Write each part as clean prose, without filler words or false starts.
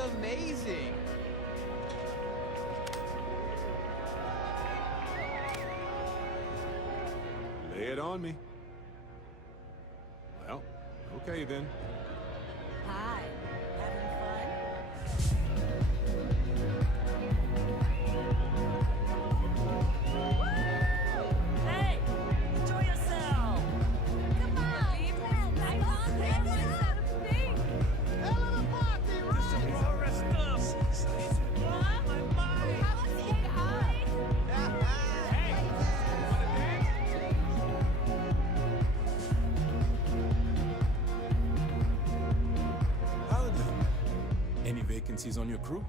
amazing. Lay it on me. Well, okay then. Hi. Having fun? Hey! Enjoy yourself! Come on! I'm on there! Hell of a party, right? Any vacancies on your crew?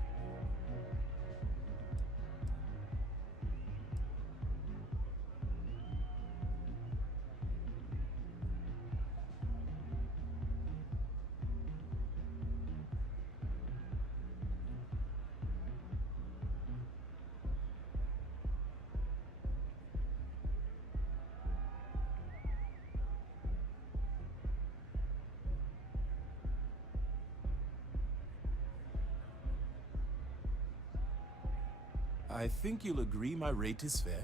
I think you'll agree my rate is fair.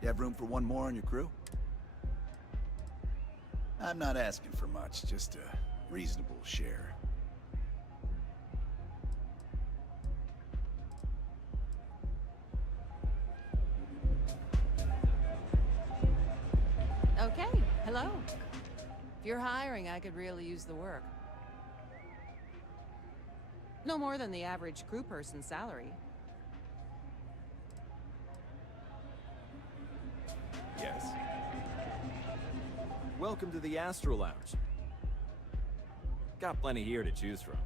You have room for one more on your crew? I'm not asking for much, just a reasonable share. Okay, hello. If you're hiring, I could really use the work. No more than the average crew person's salary. Yes. Welcome to the Astro Lounge. Got plenty here to choose from.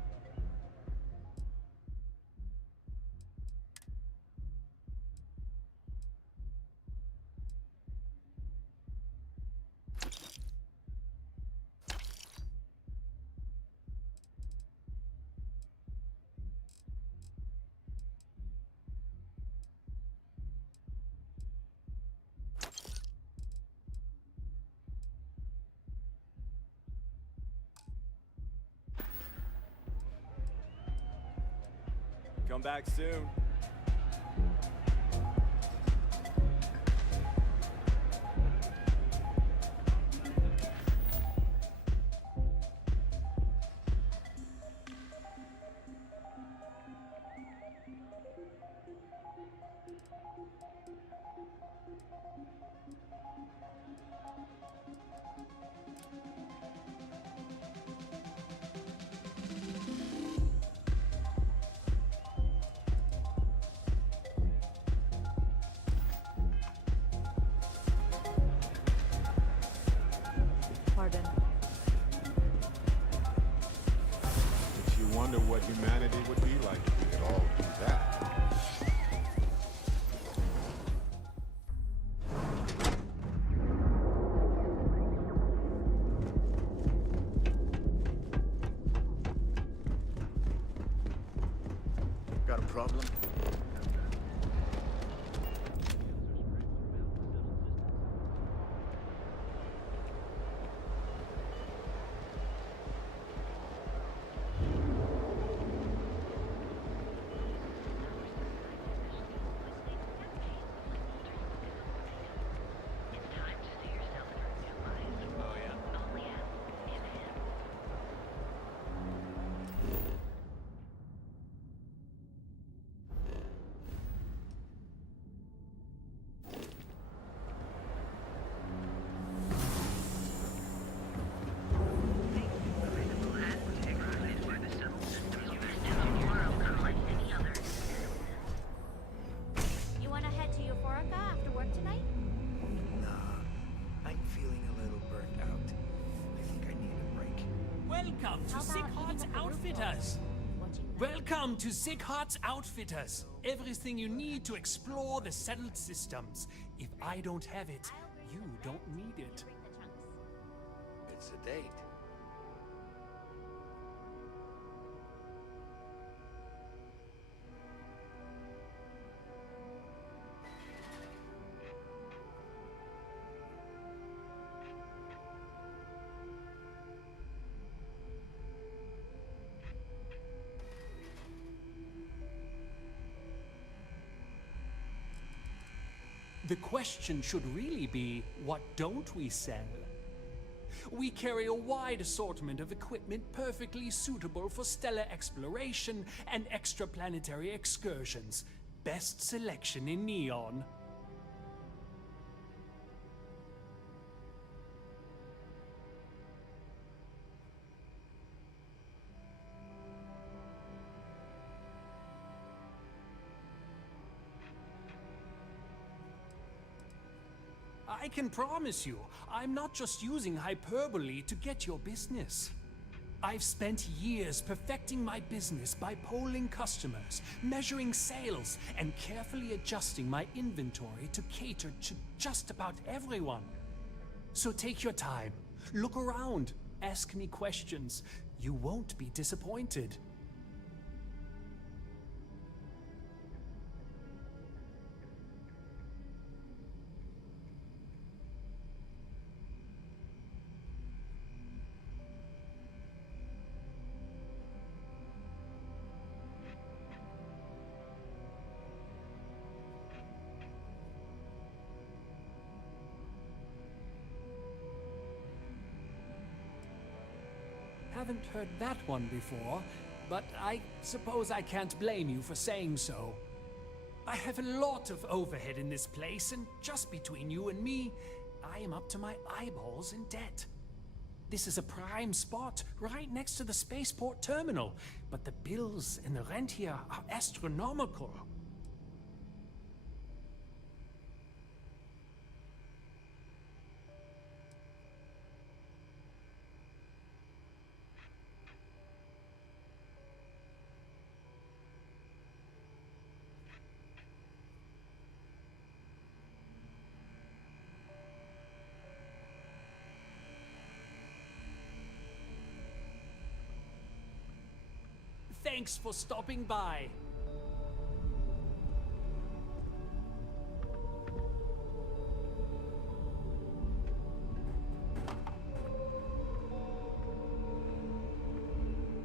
Come back soon. Pardon. If you wonder what humanity would be like if we could all do that. Got a problem? You want to head to Euphorica after work tonight? Nah, I'm feeling a little burnt out. I think I need a break. Welcome to How Sick about Hearts eating at the roof Outfitters. watching Welcome to Sighardt's Outfitters. Everything you need to explore the settled systems. If I don't have it, you don't need it. It's a date. The question should really be, what don't we sell? We carry a wide assortment of equipment perfectly suitable for stellar exploration and extraplanetary excursions. Best selection in Neon. I can promise you, I'm not just using hyperbole to get your business. I've spent years perfecting my business by polling customers, measuring sales, and carefully adjusting my inventory to cater to just about everyone. So take your time, look around, ask me questions. You won't be disappointed. Haven't heard that one before, but I suppose I can't blame you for saying so. I have a lot of overhead in this place, and just between you and me, I am up to my eyeballs in debt. This is a prime spot, right next to the spaceport terminal, but the bills and the rent here are astronomical. Thanks for stopping by.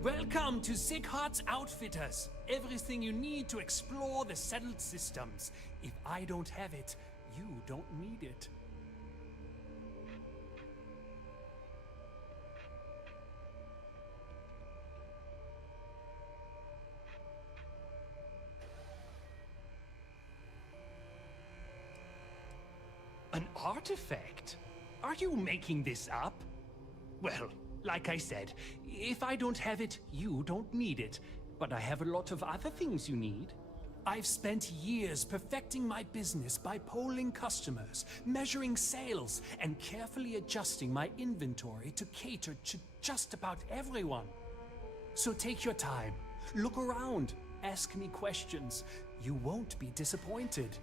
Welcome to Sighardt's Outfitters. Everything you need to explore the settled systems. If I don't have it, you don't need it. An artifact? Are you making this up? Well, like I said, if I don't have it, you don't need it. But I have a lot of other things you need. I've spent years perfecting my business by polling customers, measuring sales, and carefully adjusting my inventory to cater to just about everyone. So take your time, look around, ask me questions. You won't be disappointed.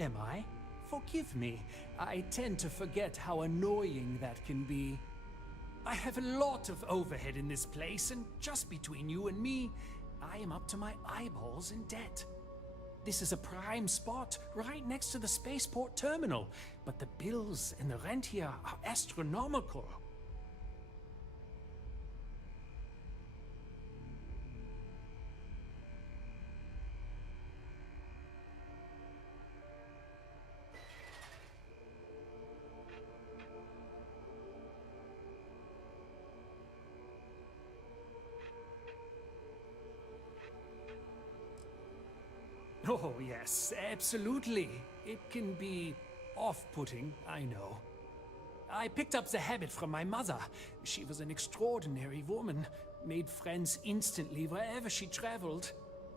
Am I? Forgive me. I tend to forget how annoying that can be. I have a lot of overhead in this place, and just between you and me, I am up to my eyeballs in debt. This is a prime spot, right next to the spaceport terminal, but the bills and the rent here are astronomical. Oh, yes, absolutely. It can be off-putting, I know. I picked up the habit from my mother. She was an extraordinary woman, made friends instantly wherever she traveled.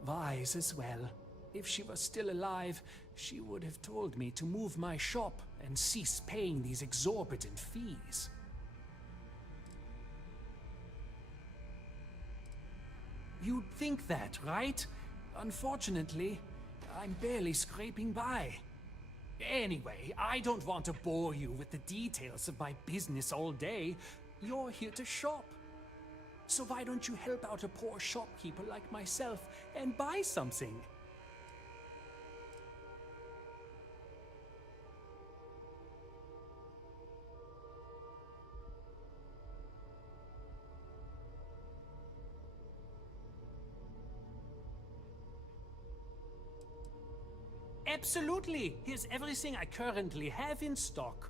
Wise as well. If she was still alive, she would have told me to move my shop and cease paying these exorbitant fees. You'd think that, right? Unfortunately, I'm barely scraping by. Anyway, I don't want to bore you with the details of my business all day. You're here to shop. So why don't you help out a poor shopkeeper like myself and buy something? Absolutely! Here's everything I currently have in stock.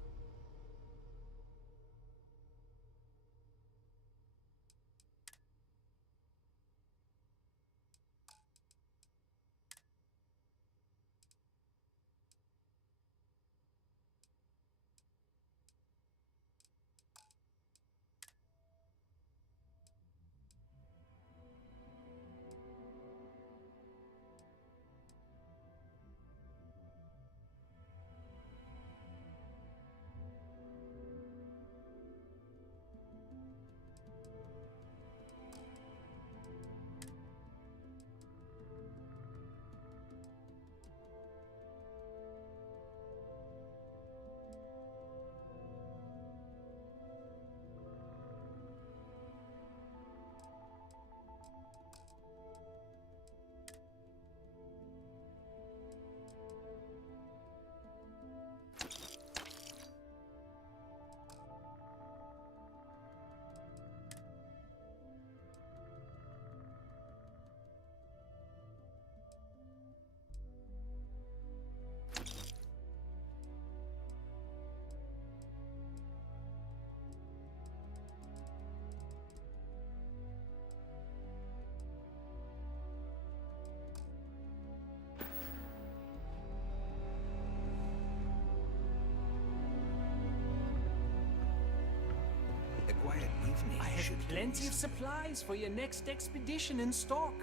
A quiet evening I have should do plenty of this. supplies for your next expedition in stock.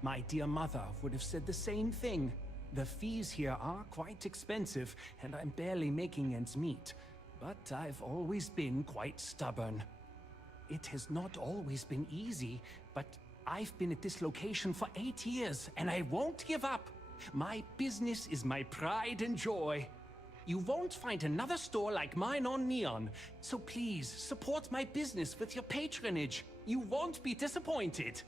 My dear mother would have said the same thing. The fees here are quite expensive, and I'm barely making ends meet. But I've always been quite stubborn. It has not always been easy, but I've been at this location for 8 years, and I won't give up. My business is my pride and joy. You won't find another store like mine on Neon, so please support my business with your patronage. You won't be disappointed.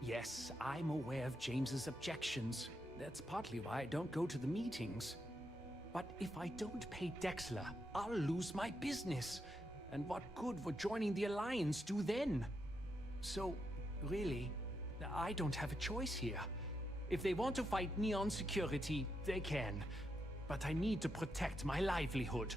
Yes, I'm aware of James's objections. That's partly why I don't go to the meetings. But if I don't pay Dexler, I'll lose my business. And what good would joining the Alliance do then? So, really, I don't have a choice here. If they want to fight Neon security, they can. But I need to protect my livelihood.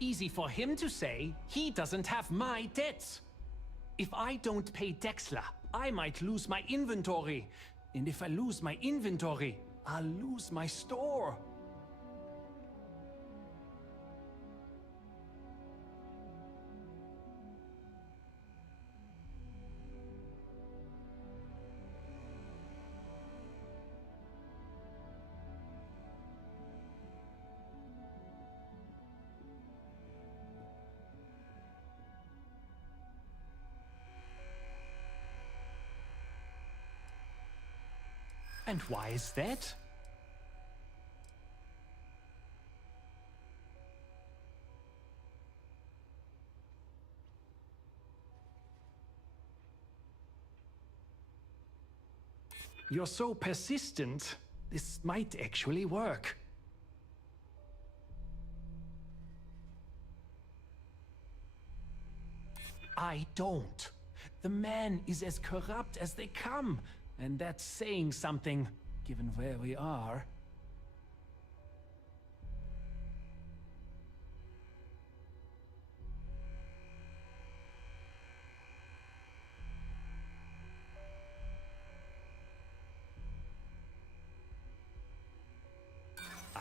Easy for him to say, he doesn't have my debts. If I don't pay Dexler, I might lose my inventory. And if I lose my inventory, I'll lose my store. And why is that? You're so persistent. This might actually work. I don't. The man is as corrupt as they come, and that's saying something, given where we are.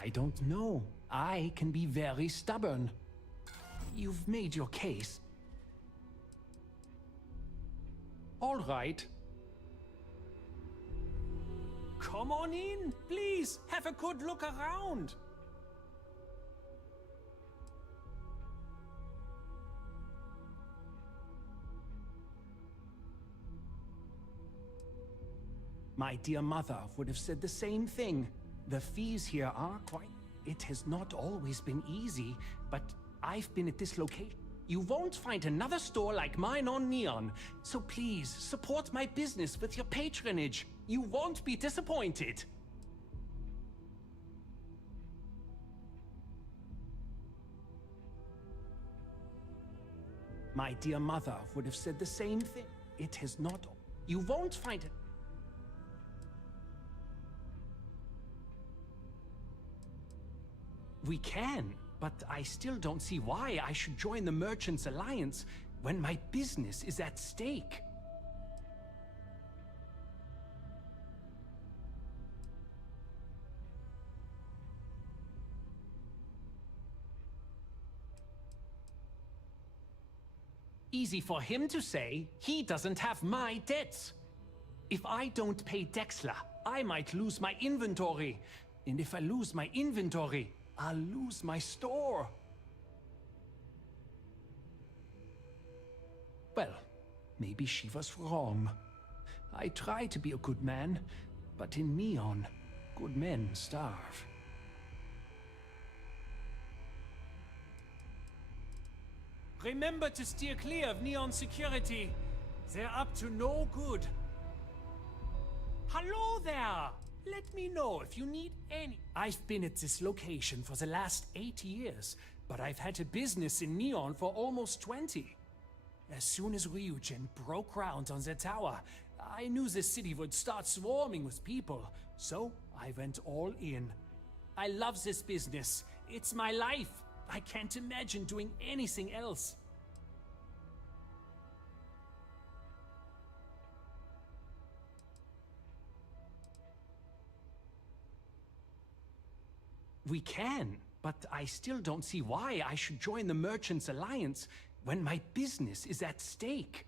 I don't know. I can be very stubborn. You've made your case. All right. Come on in, please. Have a good look around. My dear mother would have said the same thing. The fees here are quite... It has not always been easy, but I've been at this location. You won't find another store like mine on Neon, so please support my business with your patronage. You won't be disappointed. My dear mother would have said the same thing. It has not... You won't find it... We can, but I still don't see why I should join the Merchants Alliance when my business is at stake. Easy for him to say. He doesn't have my debts. If I don't pay Dexler, I might lose my inventory. And if I lose my inventory, I'll lose my store. Well, maybe she was wrong. I try to be a good man, but in Neon, good men starve. Remember to steer clear of Neon security. They're up to no good. Hello there! Let me know if you need any... I've been at this location for the last 8 years, but I've had a business in Neon for almost 20. As soon as Ryujin broke ground on the tower, I knew the city would start swarming with people, so I went all in. I love this business. It's my life. I can't imagine doing anything else. We can, but I still don't see why I should join the Merchants Alliance when my business is at stake.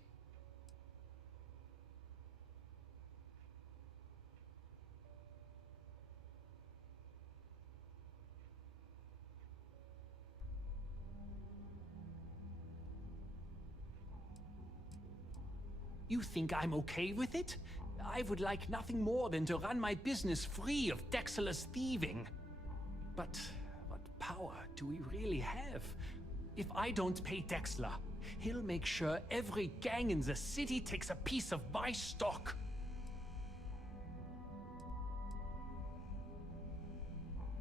You think I'm okay with it? I would like nothing more than to run my business free of Dexter's thieving. But what power do we really have? If I don't pay Dexter, he'll make sure every gang in the city takes a piece of my stock.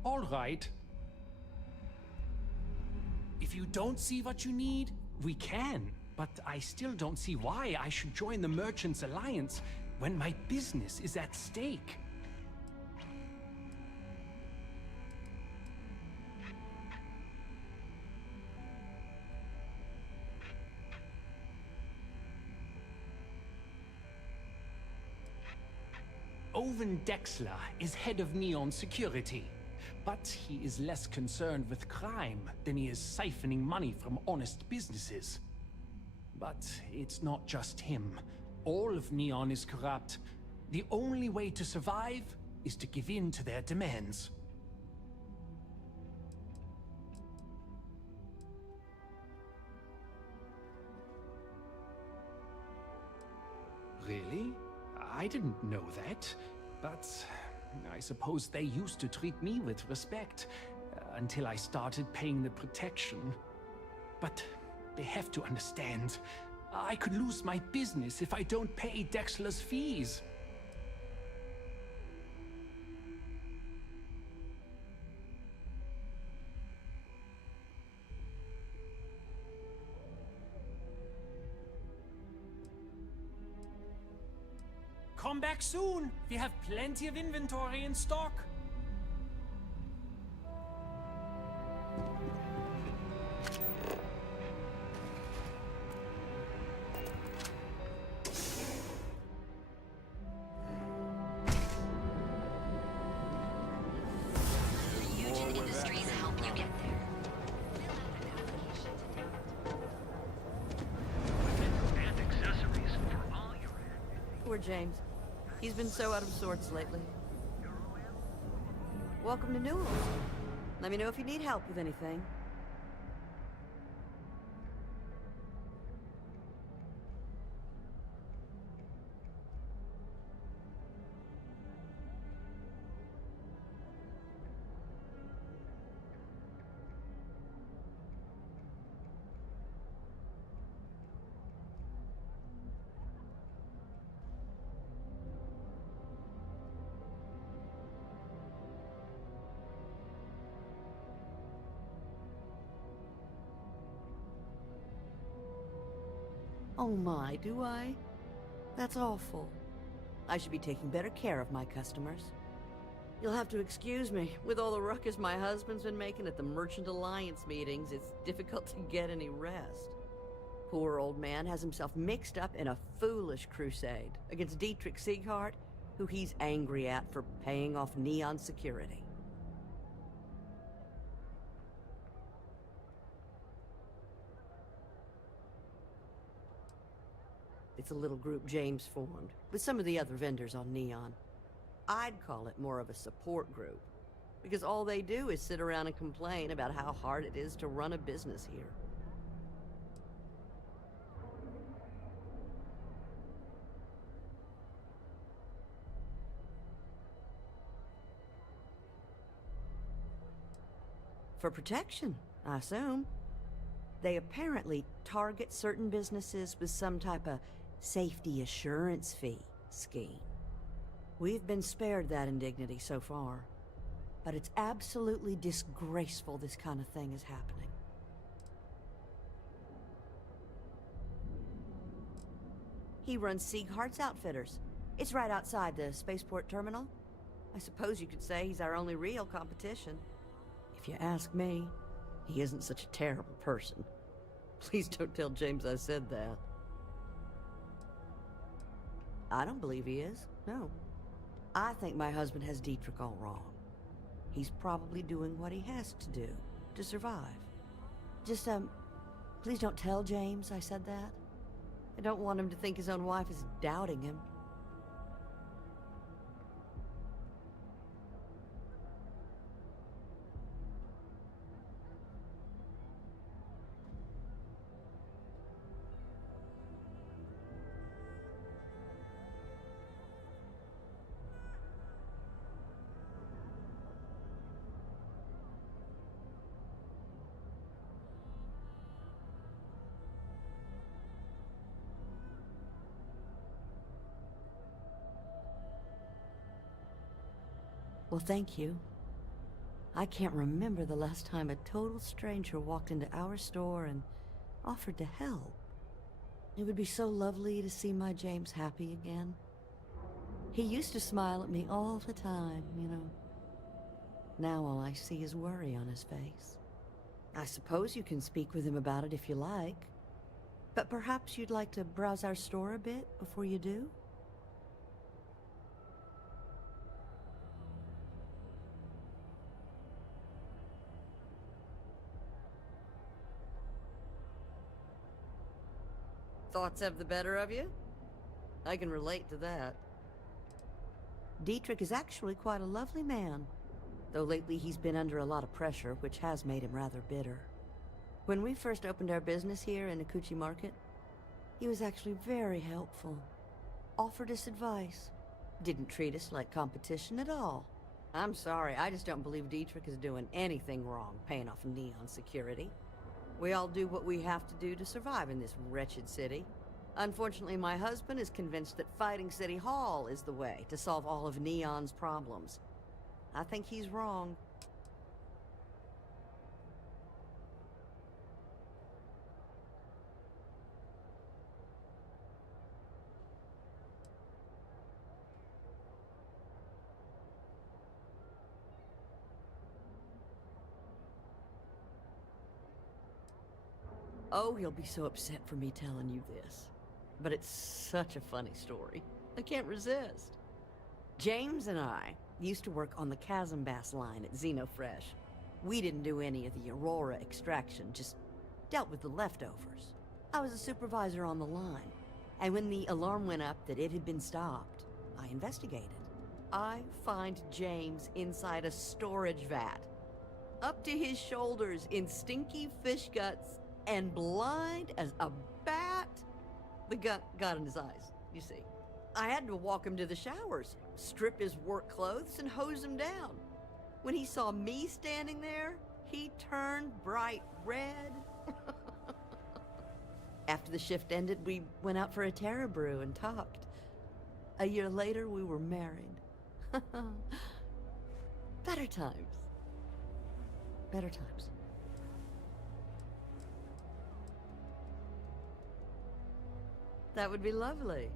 All right. If you don't see what you need, we can. But I still don't see why I should join the Merchants Alliance when my business is at stake. Owen Dexler is head of Neon Security, but he is less concerned with crime than he is siphoning money from honest businesses. But it's not just him. All of Neon is corrupt. The only way to survive is to give in to their demands. Really? I didn't know that, but I suppose they used to treat me with respect until I started paying the protection. But they have to understand, I could lose my business if I don't pay Dexter's fees. come back soon. We have plenty of inventory in stock. Poor James. He's been so out of sorts lately. Welcome to Newell's. Let me know if you need help with anything. Oh my, do I? That's awful. I should be taking better care of my customers. You'll have to excuse me. With all the ruckus my husband's been making at the Merchant Alliance meetings, it's difficult to get any rest. Poor old man has himself mixed up in a foolish crusade against Dietrich Sieghart, who he's angry at for paying off Neon security. It's a little group James formed, with some of the other vendors on Neon. I'd call it more of a support group, because all they do is sit around and complain about how hard it is to run a business here. For protection, I assume. They apparently target certain businesses with some type of safety assurance fee scheme. We've been spared that indignity so far, but it's absolutely disgraceful this kind of thing is happening. He runs Sieghart's Outfitters. It's right outside the spaceport terminal. I suppose you could say he's our only real competition. If you ask me, he isn't such a terrible person. Please don't tell James I said that. I don't believe he is, no. I think my husband has Dietrich all wrong. He's probably doing what he has to do to survive. Just, please don't tell James I said that. I don't want him to think his own wife is doubting him. Well, thank you. I can't remember the last time a total stranger walked into our store and offered to help. It would be so lovely to see my James happy again. He used to smile at me all the time, you know. Now all I see is worry on his face. I suppose you can speak with him about it if you like. But perhaps you'd like to browse our store a bit before you do? Thoughts have the better of you? I can relate to that. Dietrich is actually quite a lovely man, though lately he's been under a lot of pressure, which has made him rather bitter. When we first opened our business here in Akuchi Market, he was actually very helpful. Offered us advice. Didn't treat us like competition at all. I'm sorry, I just don't believe Dietrich is doing anything wrong paying off Neon security. We all do what we have to do to survive in this wretched city. Unfortunately, my husband is convinced that fighting City Hall is the way to solve all of Neon's problems. I think he's wrong. Oh, he'll be so upset for me telling you this. But it's such a funny story. I can't resist. James and I used to work on the Chasm Bass line at Xenofresh. We didn't do any of the Aurora extraction, just dealt with the leftovers. I was a supervisor on the line, and when the alarm went up that it had been stopped, I investigated. I find James inside a storage vat, up to his shoulders in stinky fish guts and blind as a bat. The gut got in his eyes, you see. I had to walk him to the showers, strip his work clothes, and hose him down. When he saw me standing there, he turned bright red. After the shift ended, we went out for a Terra brew and talked. A year later, we were married. Better times. Better times. That would be lovely.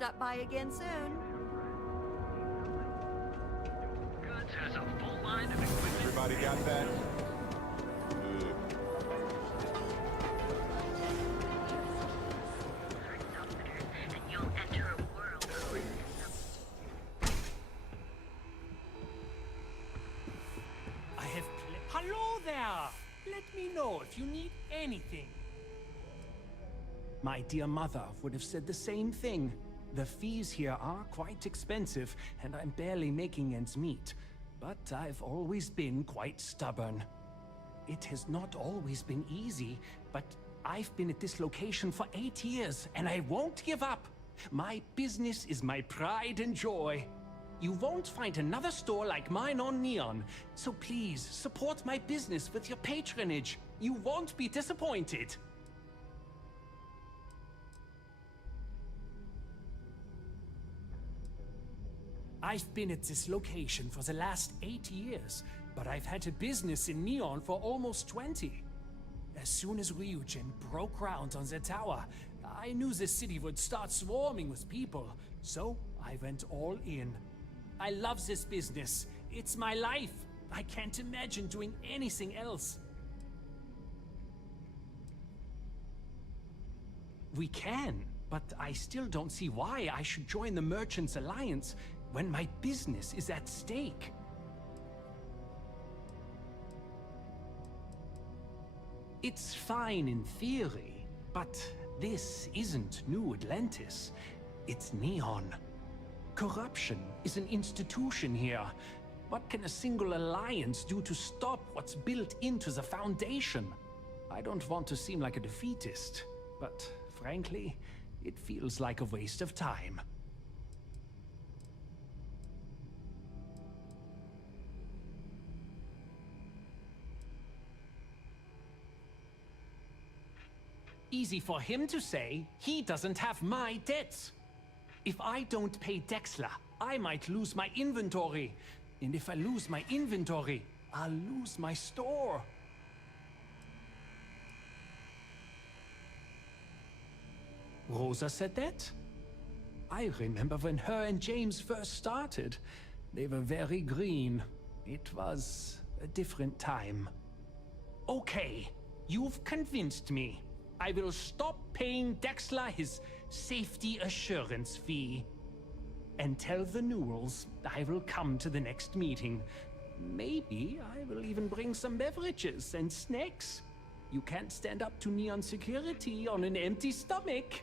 stop by again soon. Goods has a full line of equipment. Everybody got that? Good. And you'll enter a world where I have Hello there! Let me know if you need anything. My dear mother would have said the same thing. The fees here are quite expensive, and I'm barely making ends meet. But I've always been quite stubborn. It has not always been easy, but I've been at this location for 8 years, and I won't give up. My business is my pride and joy. You won't find another store like mine on Neon, so please support my business with your patronage. You won't be disappointed. I've been at this location for the last 8 years, but I've had a business in Neon for almost 20. As soon as Ryujin broke ground on the tower, I knew the city would start swarming with people, so I went all in. I love this business. It's my life. I can't imagine doing anything else. We can, but I still don't see why I should join the Merchants Alliance when my business is at stake. It's fine in theory, but this isn't New Atlantis. It's Neon. Corruption is an institution here. What can a single alliance do to stop what's built into the foundation? I don't want to seem like a defeatist, but frankly, it feels like a waste of time. Easy for him to say. He doesn't have my debts. If I don't pay Dexla, I might lose my inventory. And if I lose my inventory, I'll lose my store. Rosa said that? I remember when her and James first started. They were very green. It was a different time. Okay, you've convinced me. I will stop paying Dexla his safety assurance fee. And tell the Newells I will come to the next meeting. Maybe I will even bring some beverages and snacks. You can't stand up to Neon security on an empty stomach.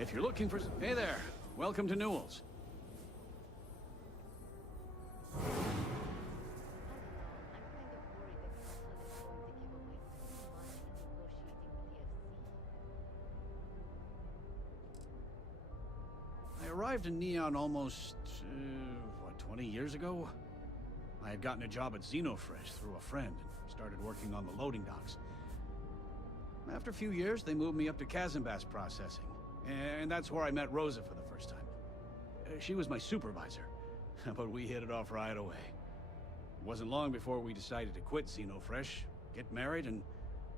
If you're looking for... Hey there. Welcome to Newell's. I arrived in Neon almost, 20 years ago? I had gotten a job at Xenofresh through a friend and started working on the loading docks. After a few years, they moved me up to Kazanbas processing. And that's where I met Rosa for the first time. She was my supervisor, but we hit it off right away. It wasn't long before we decided to quit Xenofresh, get married, and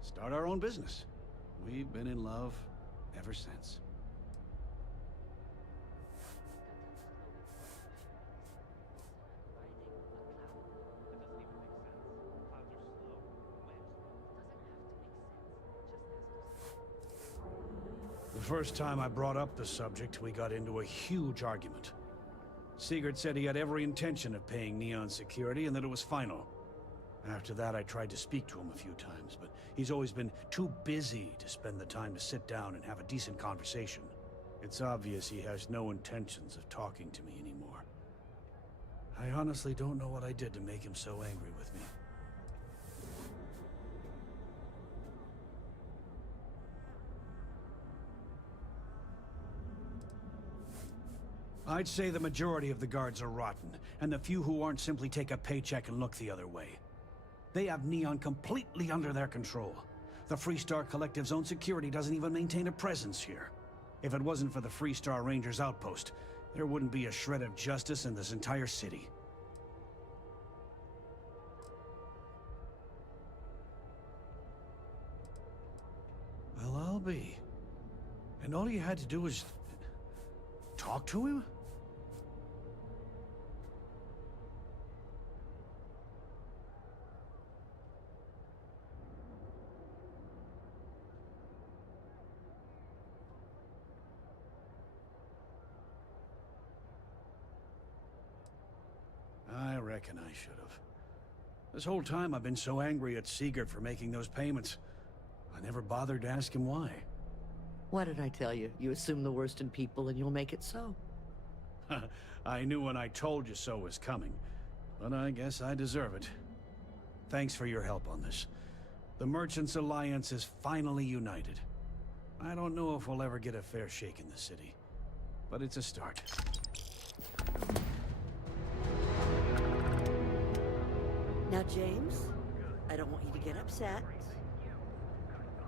start our own business. We've been in love ever since. The first time I brought up the subject, we got into a huge argument. Sigurd said he had every intention of paying Neon security and that it was final. After that, I tried to speak to him a few times, but he's always been too busy to spend the time to sit down and have a decent conversation. It's obvious he has no intentions of talking to me anymore. I honestly don't know what I did to make him so angry with me. I'd say the majority of the guards are rotten, and the few who aren't simply take a paycheck and look the other way. They have Neon completely under their control. The Freestar Collective's own security doesn't even maintain a presence here. If it wasn't for the Freestar Rangers outpost, there wouldn't be a shred of justice in this entire city. Well, I'll be. And all you had to do was talk to him? I reckon I should have. This whole time I've been so angry at Sigurd for making those payments. I never bothered to ask him why. What did I tell you? You assume the worst in people and you'll make it so. I knew when I told you so was coming, but I guess I deserve it. Thanks for your help on this. The Merchants Alliance is finally united. I don't know if we'll ever get a fair shake in the city, but it's a start. Now, James, I don't want you to get upset,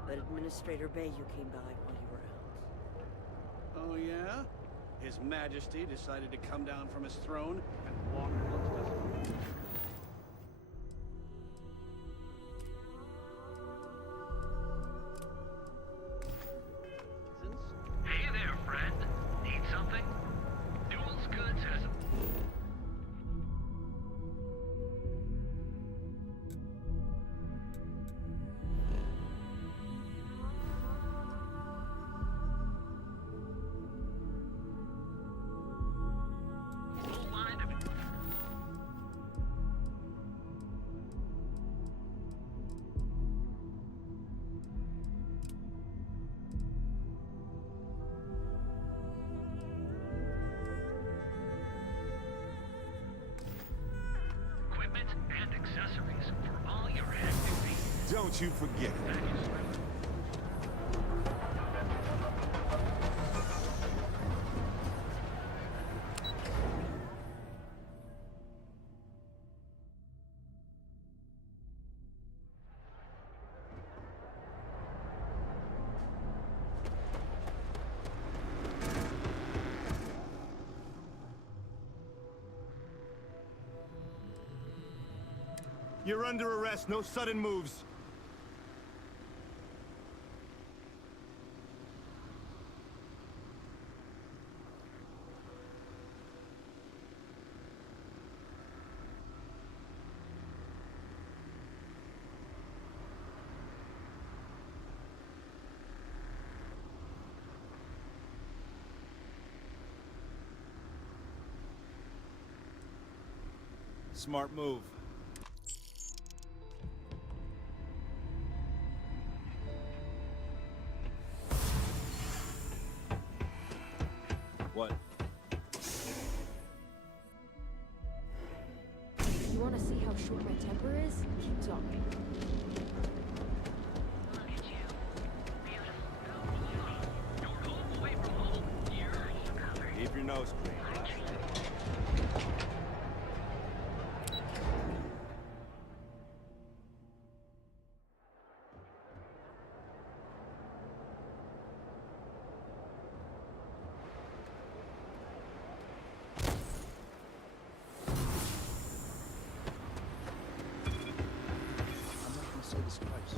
but Administrator Bayou came by while you were out. Oh, yeah? His Majesty decided to come down from his throne and walk amongst us. Hey there, friend. Need something? Newell's Goods has a... full line of... equipment and accessories for all your hectic needs. Don't you forget it. You're under arrest. No sudden moves. Smart move. What? You want to see how short my temper is? Keep talking. Look at you. Beautiful. You're home away from home. Years covered. Keep your nose clean. I'm not gonna say this twice.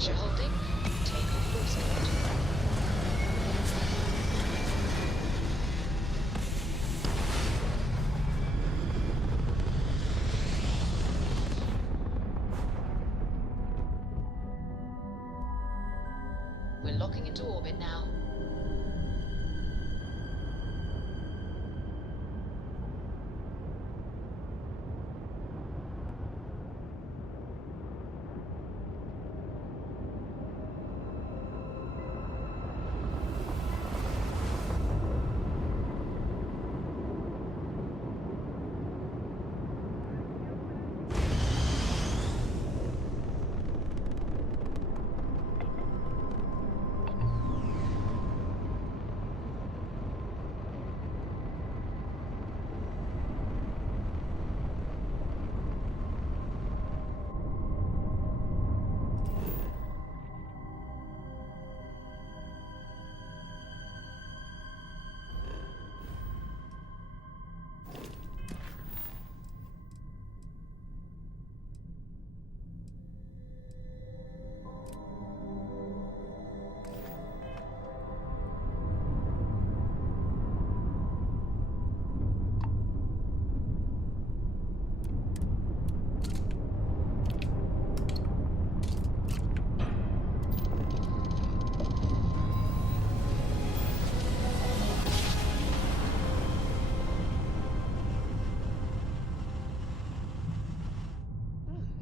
Departure holding. Takeoff course code. We're locking into orbit now.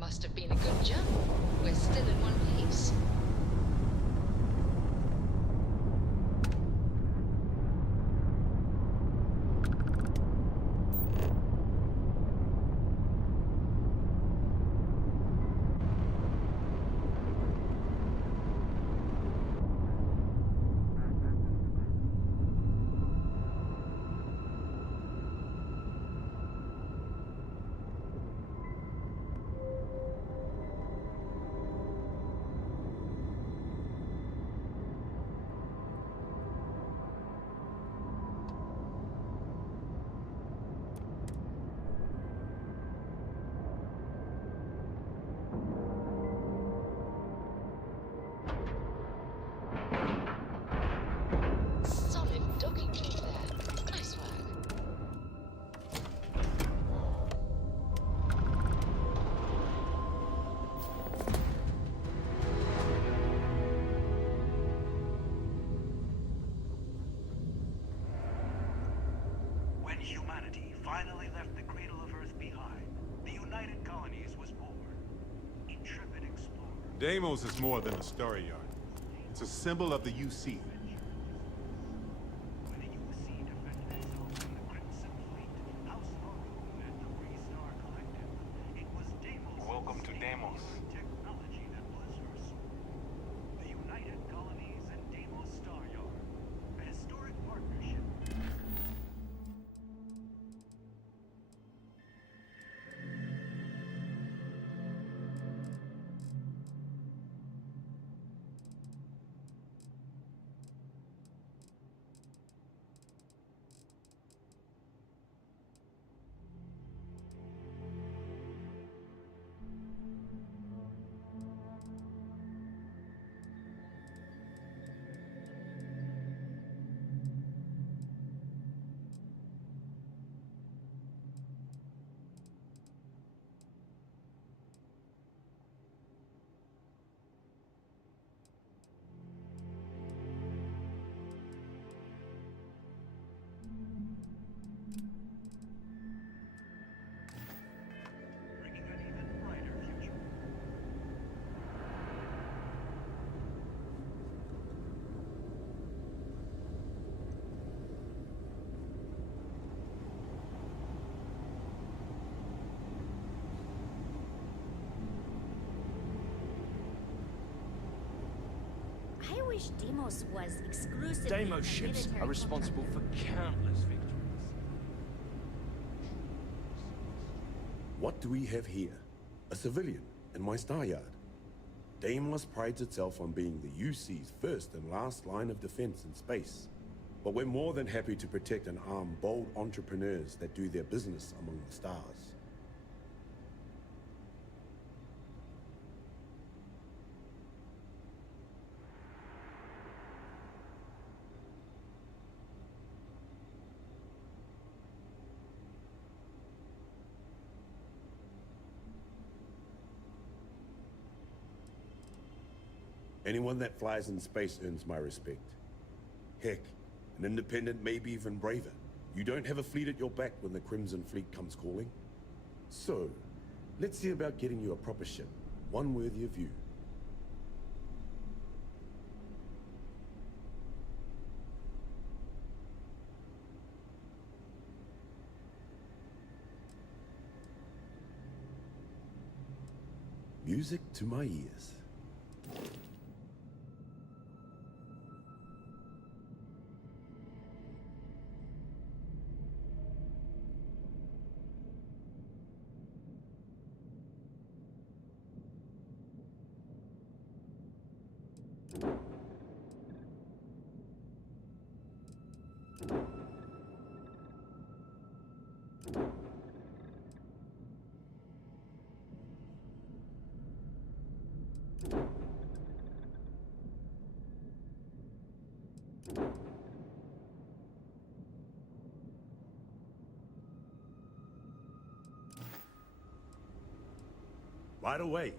Must have been a good jump. We're still in one piece. Solid docking move there. Nice work. When humanity finally left the cradle of Earth behind, the United Colonies was born. Intrepid explorer. Deimos is more than a story yard. It's a symbol of the UC. When the UC defended itself from the Crimson Fleet, House Harkoon and the Free Star Collective, it was Deimos. Welcome to Deimos. Technology that was her soul. The United Colonies and Deimos Star Yard. A historic partnership. Bringing an even brighter future. I wish Deimos was exclusive. Deimos ships are responsible for countless victories. What do we have here? A civilian in my star yard. Deimos prides itself on being the UC's first and last line of defense in space. But we're more than happy to protect and arm bold entrepreneurs that do their business among the stars. Anyone that flies in space earns my respect. Heck, an independent may be even braver. You don't have a fleet at your back when the Crimson Fleet comes calling. So, let's see about getting you a proper ship, one worthy of you. Music to my ears. Right away.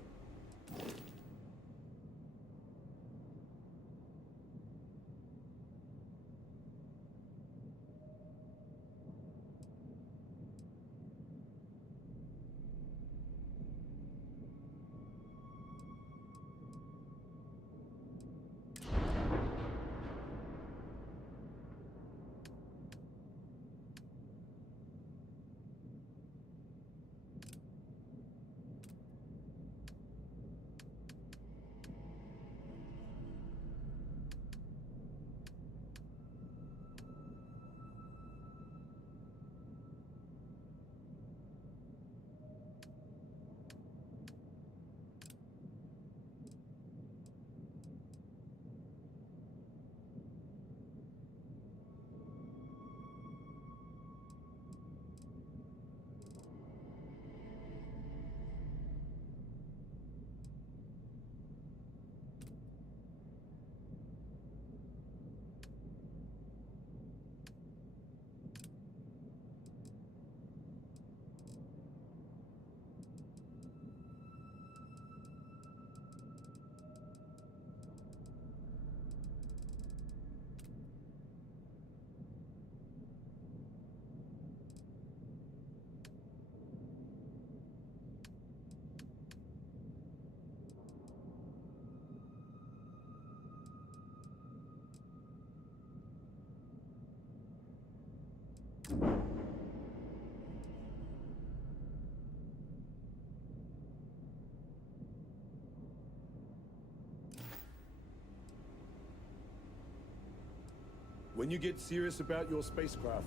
When you get serious about your spacecraft,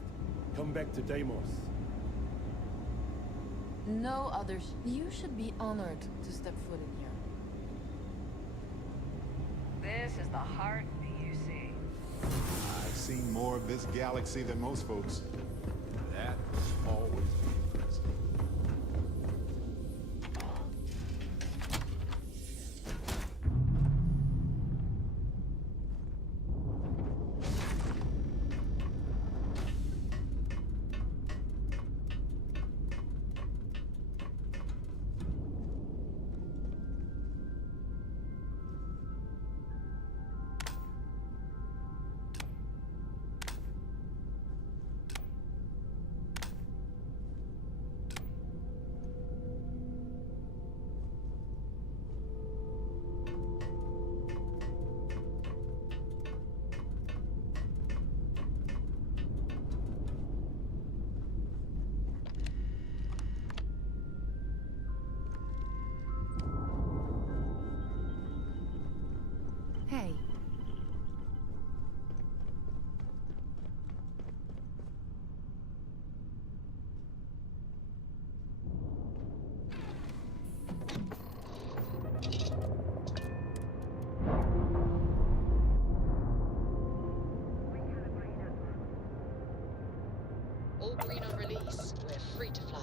come back to Deimos. No others. You should be honored to step foot in here. This is the heart of the UC. I've seen more of this galaxy than most folks. That will always be impressive. Hey. All green on release. We're free to fly.